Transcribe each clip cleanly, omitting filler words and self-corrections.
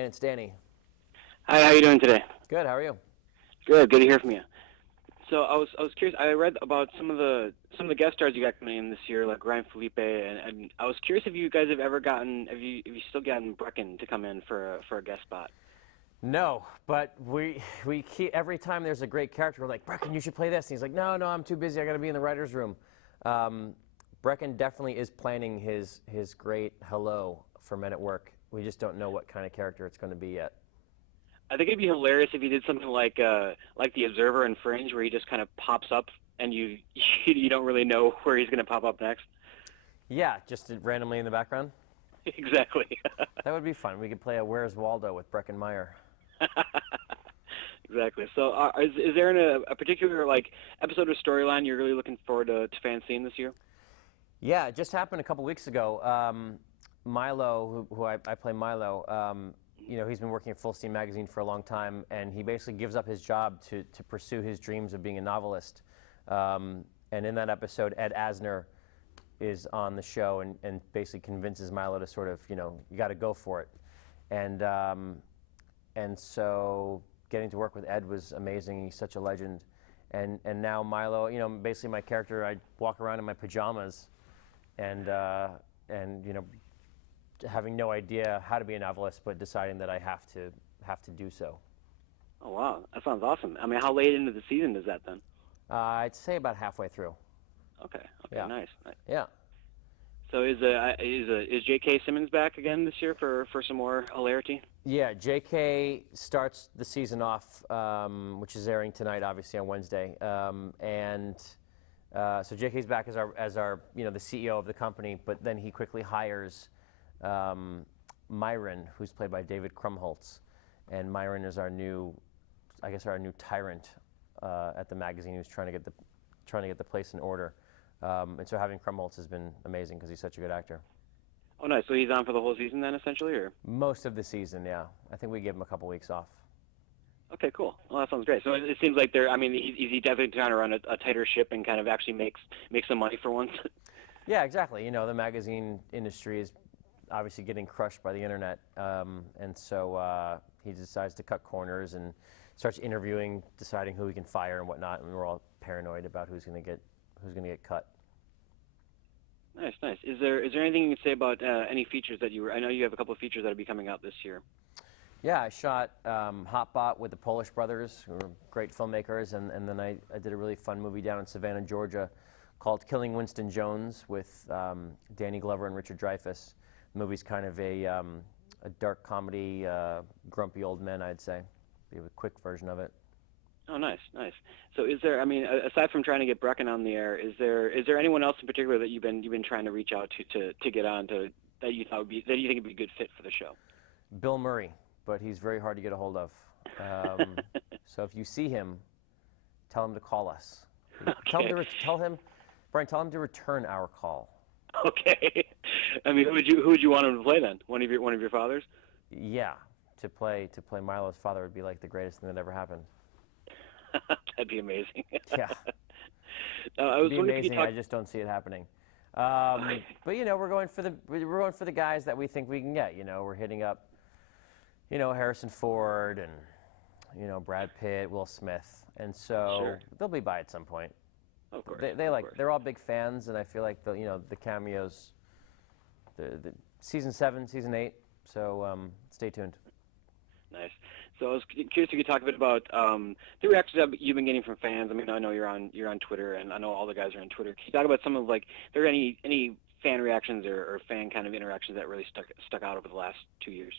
Ryan. It's Danny. Hi, how you doing today? Good. How are you? Good to hear from you. So I was curious. I read about some of the guest stars you got coming in this year, like Ryan Felipe, and I was curious if you guys have ever gotten, have you still gotten Breckin to come in for a guest spot? No, but we keep, every time there's a great character, we're like, Breckin, you should play this. And he's like, no, I'm too busy. I got to be in the writers' room. Breckin definitely is planning his great hello for Men at Work. We just don't know what kind of character it's going to be yet. I think it'd be hilarious if you did something like the Observer in Fringe, where he just kind of pops up and you you don't really know where he's going to pop up next. Yeah, just randomly in the background. Exactly. That would be fun. We could play a Where's Waldo with Breckin Meyer. Exactly. So, is there a particular episode or storyline you're really looking forward to fans seeing this year? Yeah, it just happened a couple weeks ago. Milo, who I play Milo, he's been working at Full Steam Magazine for a long time, and he basically gives up his job to pursue his dreams of being a novelist. And in that episode, Ed Asner is on the show and basically convinces Milo to sort of, you got to go for it. And so getting to work with Ed was amazing. He's such a legend. And now Milo, basically my character, I walk around in my pajamas and having no idea how to be a novelist, but deciding that I have to do so. Oh wow, that sounds awesome. I mean, how late into the season is that then? I'd say about halfway through. Okay, Yeah. Nice. Yeah. So is J.K. Simmons back again this year for some more hilarity? Yeah, J.K. starts the season off, which is airing tonight, obviously on Wednesday, so J.K.'s back as our the CEO of the company, but then he quickly hires Myron, who's played by David Krumholtz, and Myron is our new tyrant at the magazine, who's trying to get the place in order. And so having Krumholtz has been amazing because he's such a good actor. Oh, nice. So he's on for the whole season then, essentially, or? Most of the season, yeah. I think we gave him a couple weeks off. Okay, cool. Well, that sounds great. So it seems like he's definitely trying to run a tighter ship and kind of actually make some money for once. Yeah, exactly. The magazine industry is obviously getting crushed by the internet, and so he decides to cut corners and starts interviewing, deciding who he can fire and whatnot, and we're all paranoid about who's going to get cut. Nice. Is there anything you can say about any features that I know you have a couple of features that will be coming out this year. Yeah, I shot Hotbot with the Polish brothers, who are great filmmakers, and then I did a really fun movie down in Savannah, Georgia, called Killing Winston Jones with Danny Glover and Richard Dreyfuss. The movie's kind of a dark comedy, grumpy old men, I'd say. Be a quick version of it. Oh, nice. So is there, aside from trying to get Breckin on the air, is there anyone else in particular that you've been trying to reach out to get on that you think would be a good fit for the show? Bill Murray, but he's very hard to get a hold of. So if you see him, tell him to call us. Okay. Tell him to return our call. Okay. Who would you want him to play then? One of your fathers? Yeah, to play Milo's father would be like the greatest thing that ever happened. That'd be amazing. Yeah. It'd be amazing. I just don't see it happening. But we're going for the guys that we think we can get. We're hitting up, Harrison Ford and Brad Pitt, Will Smith, and so Sure. They'll be by at some point. Of course. They're all big fans, and I feel like the cameos, the season 7, season 8. So stay tuned. Nice. So I was curious if you could talk a bit about the reactions that you've been getting from fans. I know you're on Twitter, and I know all the guys are on Twitter. Can you talk about some of are there any fan reactions or fan kind of interactions that really stuck out over the last 2 years?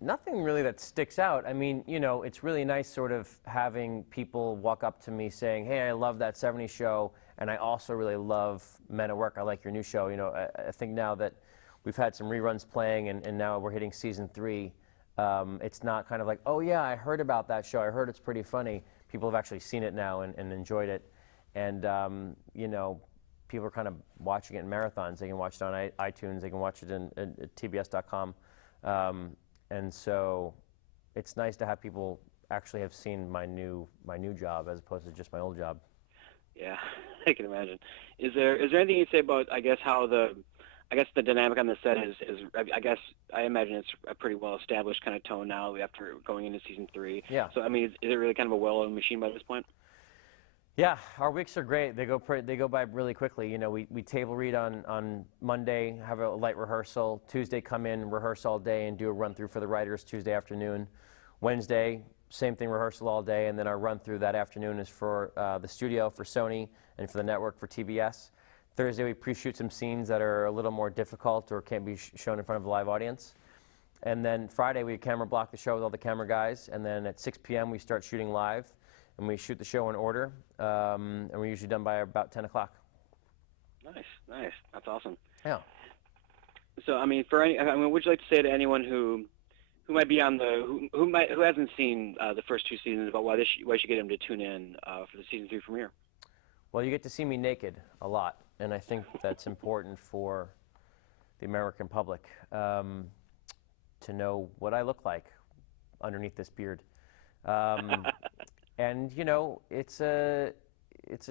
Nothing really that sticks out. It's really nice sort of having people walk up to me saying, hey, I love that 70s show, and I also really love Men at Work. I like your new show. I think now that we've had some reruns playing and now we're hitting season 3, it's not kind of like, oh yeah, I heard about that show. I heard it's pretty funny. People have actually seen it now and enjoyed it. And, people are kind of watching it in marathons. They can watch it on iTunes. They can watch it at TBS.com. And so it's nice to have people actually have seen my new job as opposed to just my old job. Yeah, I can imagine. Is there anything you'd say about, I guess, how the I guess the dynamic on the set is I guess I imagine it's a pretty well established kind of tone now after going into season 3. Yeah. So I mean, is it really kind of a well-oiled machine by this point? Yeah, our weeks are great. They go by really quickly. You know, we table read on Monday, have a light rehearsal. Tuesday, come in, rehearse all day, and do a run through for the writers Tuesday afternoon. Wednesday, same thing, rehearsal all day, and then our run through that afternoon is for the studio for Sony and for the network for TBS. Thursday, we pre-shoot some scenes that are a little more difficult or can't be shown in front of a live audience. And then Friday, we camera block the show with all the camera guys, and then at 6 p.m. we start shooting live. And we shoot the show in order, and we're usually done by about 10 o'clock. Nice. That's awesome. Yeah. So, I mean, what would you like to say to anyone who might be on who hasn't seen the first 2 seasons about why you should get them to tune in for the season 3 premiere? Well, you get to see me naked a lot, and I think that's important for the American public to know what I look like underneath this beard. And you know, it's a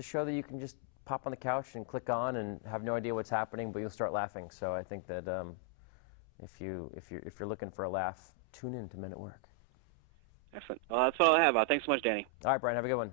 show that you can just pop on the couch and click on and have no idea what's happening, but you'll start laughing. So I think that if you're looking for a laugh, tune in to Men at Work. Excellent. Well, that's all I have. Thanks so much, Danny. All right, Brian, have a good one.